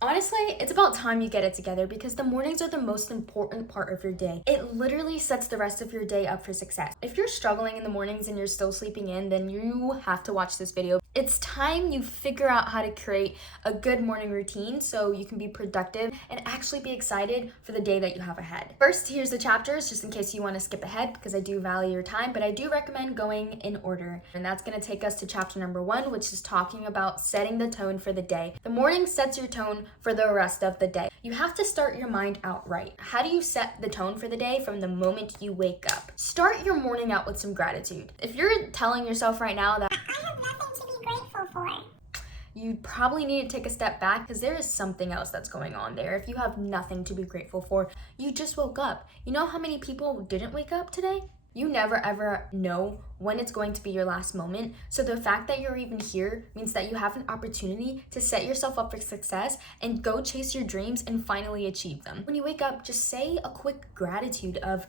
Honestly, it's about time you get it together because the mornings are the most important part of your day. It literally sets the rest of your day up for success. If you're struggling in the mornings and you're still sleeping in, then you have to watch this video. It's time you figure out how to create a good morning routine so you can be productive and actually be excited for the day that you have ahead. First, here's the chapters just in case you want to skip ahead because I do value your time, but I do recommend going in order. And that's going to take us to chapter number 1, which is talking about setting the tone for the day. The morning sets your tone for the rest of the day. You have to start your mind out right. How do you set the tone for the day from the moment you wake up? Start your morning out with some gratitude. If you're telling yourself right now that I have nothing to be grateful for, you probably need to take a step back because there is something else that's going on there. If you have nothing to be grateful for, you just woke up. You know how many people didn't wake up today? You never ever know when it's going to be your last moment. So the fact that you're even here means that you have an opportunity to set yourself up for success and go chase your dreams and finally achieve them. When you wake up, just say a quick gratitude of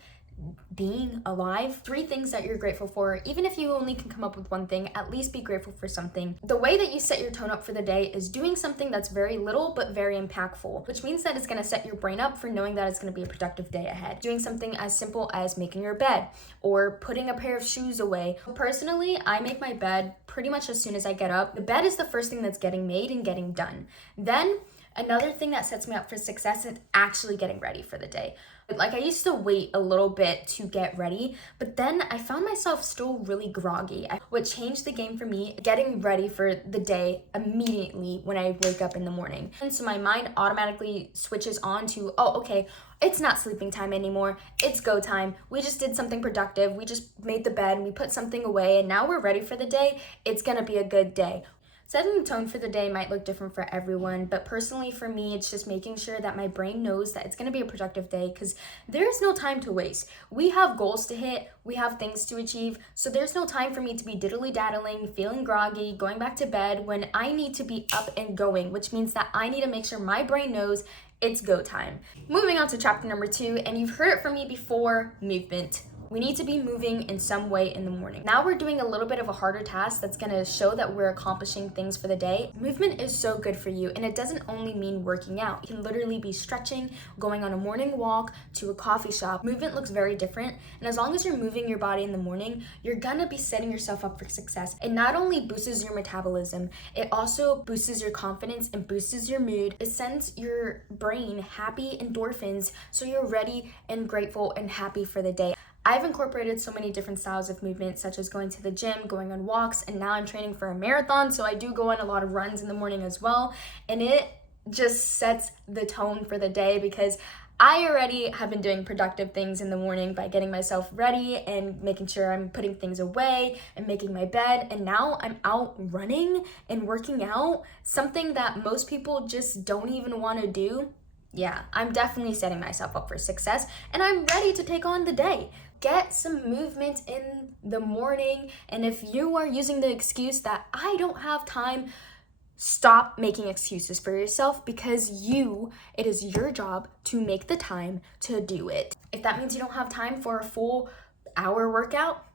being alive. 3 things that you're grateful for. Even if you only can come up with one thing, at least be grateful for something. The way that you set your tone up for the day is doing something that's very little but very impactful, which means that it's going to set your brain up for knowing that it's going to be a productive day ahead. Doing something as simple as making your bed or putting a pair of shoes away. Personally, I make my bed pretty much as soon as I get up. The bed is the first thing that's getting made and getting done. Then another thing that sets me up for success is actually getting ready for the day. Like, I used to wait a little bit to get ready, but then I found myself still really groggy. What changed the game for me, getting ready for the day immediately when I wake up in the morning. And so my mind automatically switches on to, oh, okay, it's not sleeping time anymore. It's go time. We just did something productive. We just made the bed and we put something away and now we're ready for the day. It's gonna be a good day. Setting the tone for the day might look different for everyone, but personally for me, it's just making sure that my brain knows that it's going to be a productive day because there's no time to waste. We have goals to hit, we have things to achieve, so there's no time for me to be diddly-daddling, feeling groggy, going back to bed when I need to be up and going, which means that I need to make sure my brain knows it's go time. Moving on to chapter number 2, and you've heard it from me before, movement. We need to be moving in some way in the morning. Now we're doing a little bit of a harder task that's gonna show that we're accomplishing things for the day. Movement is so good for you, and it doesn't only mean working out. It can literally be stretching, going on a morning walk, to a coffee shop. Movement looks very different, and as long as you're moving your body in the morning, you're gonna be setting yourself up for success. It not only boosts your metabolism, it also boosts your confidence and boosts your mood. It sends your brain happy endorphins, so you're ready and grateful and happy for the day. I've incorporated so many different styles of movement, such as going to the gym, going on walks, and now I'm training for a marathon, so I do go on a lot of runs in the morning as well, and it just sets the tone for the day because I already have been doing productive things in the morning by getting myself ready and making sure I'm putting things away and making my bed, and now I'm out running and working out, something that most people just don't even want to do. Yeah, I'm definitely setting myself up for success, and I'm ready to take on the day. Get some movement in the morning, and if you are using the excuse that I don't have time, stop making excuses for yourself because it is your job to make the time to do it. If that means you don't have time for a full hour workout,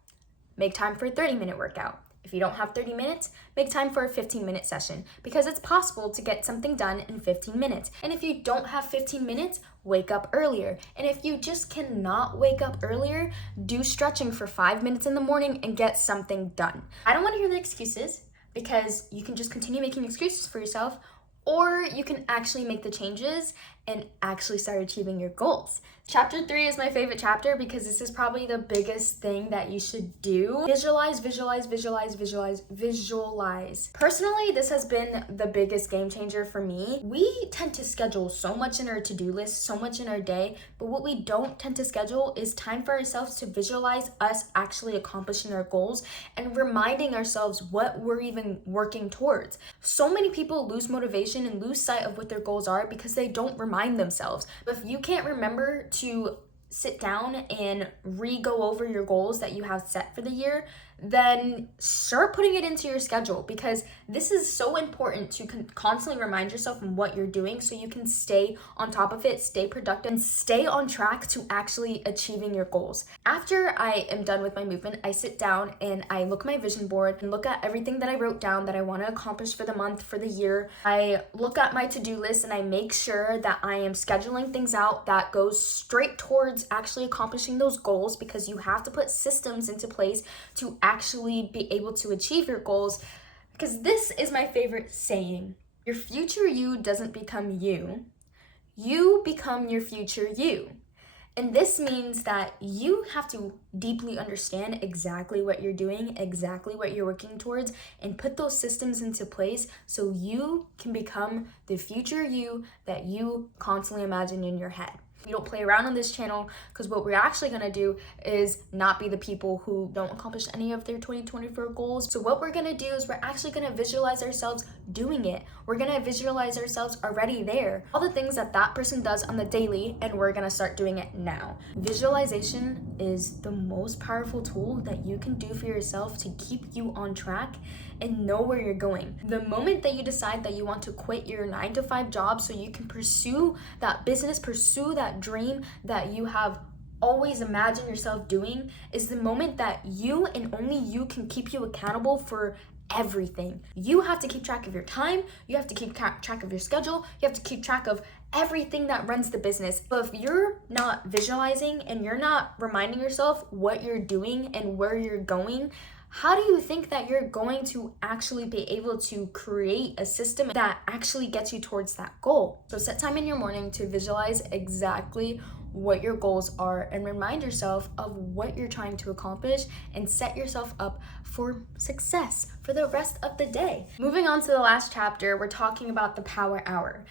make time for a 30-minute workout. If you don't have 30 minutes, make time for a 15-minute session because it's possible to get something done in 15 minutes. And if you don't have 15 minutes, wake up earlier. And if you just cannot wake up earlier, do stretching for 5 minutes in the morning and get something done. I don't want to hear the excuses because you can just continue making excuses for yourself, or you can actually make the changes and actually start achieving your goals. Chapter 3 is my favorite chapter because this is probably the biggest thing that you should do. Visualize, visualize, visualize, visualize, visualize. Personally, this has been the biggest game changer for me. We tend to schedule so much in our to-do list, so much in our day, but what we don't tend to schedule is time for ourselves to visualize us actually accomplishing our goals and reminding ourselves what we're even working towards. So many people lose motivation and lose sight of what their goals are because they don't remind themselves. But if you can't remember to sit down and re-go over your goals that you have set for the year, then start putting it into your schedule because This is so important to constantly remind yourself of what you're doing so you can stay on top of it, stay productive, and stay on track to actually achieving your goals. After I am done with my movement, I sit down and I look at my vision board and look at everything that I wrote down that I want to accomplish for the month, for the year. I look at my to-do list and I make sure that I am scheduling things out that goes straight towards actually accomplishing those goals, because you have to put systems into place to actually be able to achieve your goals. Because this is my favorite saying: your future you doesn't become you, you become your future you. And this means that you have to deeply understand exactly what you're doing, exactly what you're working towards, and put those systems into place so you can become the future you that you constantly imagine in your head. We don't play around on this channel, because what we're actually going to do is not be the people who don't accomplish any of their 2024 goals. So what we're going to do is we're actually going to visualize ourselves doing it. We're going to visualize ourselves already there. All the things that that person does on the daily, and we're going to start doing it now. Visualization is the most powerful tool that you can do for yourself to keep you on track and know where you're going. The moment that you decide that you want to quit your 9-to-5 job so you can pursue that business, pursue that dream that you have always imagined yourself doing, is the moment that you and only you can keep you accountable for everything. You have to keep track of your time, you have to keep track of your schedule, you have to keep track of everything that runs the business. But if you're not visualizing and you're not reminding yourself what you're doing and where you're going, how do you think that you're going to actually be able to create a system that actually gets you towards that goal? So set time in your morning to visualize exactly what your goals are and remind yourself of what you're trying to accomplish, and set yourself up for success for the rest of the day. Moving on to the last chapter, we're talking about the power hour.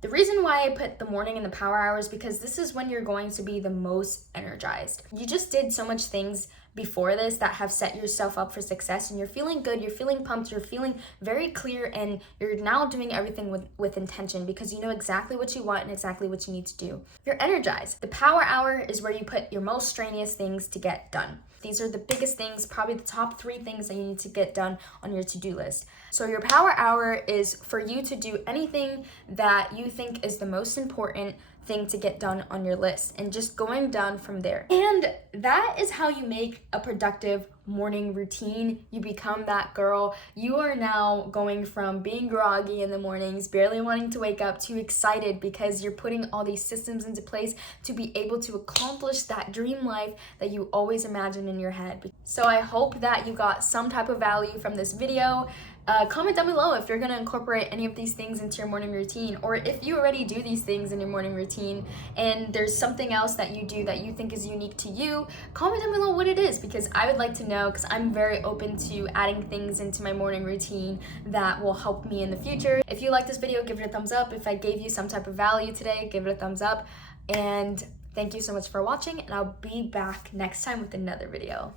The reason why I put the morning in the power hour is because this is when you're going to be the most energized. You just did so much things before this that have set yourself up for success, and you're feeling good, you're feeling pumped, you're feeling very clear, and you're now doing everything with intention, because you know exactly what you want and exactly what you need to do. You're energized. The power hour is where you put your most strenuous things to get done. These are the biggest things, probably the top 3 things that you need to get done on your to-do list. So your power hour is for you to do anything that you think is the most important thing to get done on your list, and just going down from there. And that is how you make a productive morning routine. You become that girl. You are now going from being groggy in the mornings, barely wanting to wake up, to excited because you're putting all these systems into place to be able to accomplish that dream life that you always imagined in your head. So I hope that you got some type of value from this video. Comment down below if you're going to incorporate any of these things into your morning routine, or if you already do these things in your morning routine and there's something else that you do that you think is unique to you. Comment down below what it is, because I would like to know, because I'm very open to adding things into my morning routine that will help me in the future. If you like this video, give it a thumbs up. If I gave you some type of value today, give it a thumbs up. And thank you so much for watching, and I'll be back next time with another video.